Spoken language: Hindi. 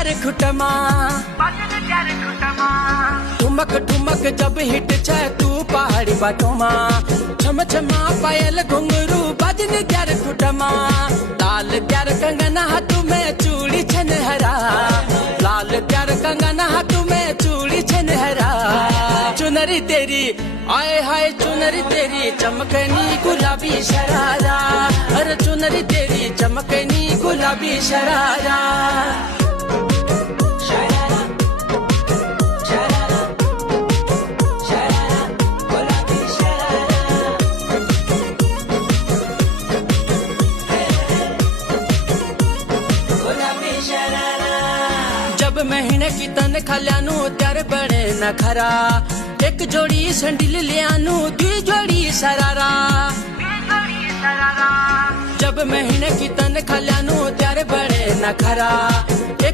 त्यार खुटमा ठुमक ठुमक जब हिट छे तू पहाड़ी बाटोमा छम छमा पायल घुंघरू बजन त्यार खुटमा लाल त्यार कंगना हाथ में चूड़ी छनहरा लाल त्यार कंगना हाथ में चूड़ी छनहरा चुनरी तेरी आए हाय चुनरी तेरी चमकनी गुलाबी शरारा अरे चुनरी तेरी चमकनी गुलाबी शरारा जब महीने की तन खल्यानू त्यारे बड़े नखरा एक जोड़ी संडिल लियानू दी जोड़ी सरारा जब महीने की तन खल्यानू त्यारे बड़े नखरा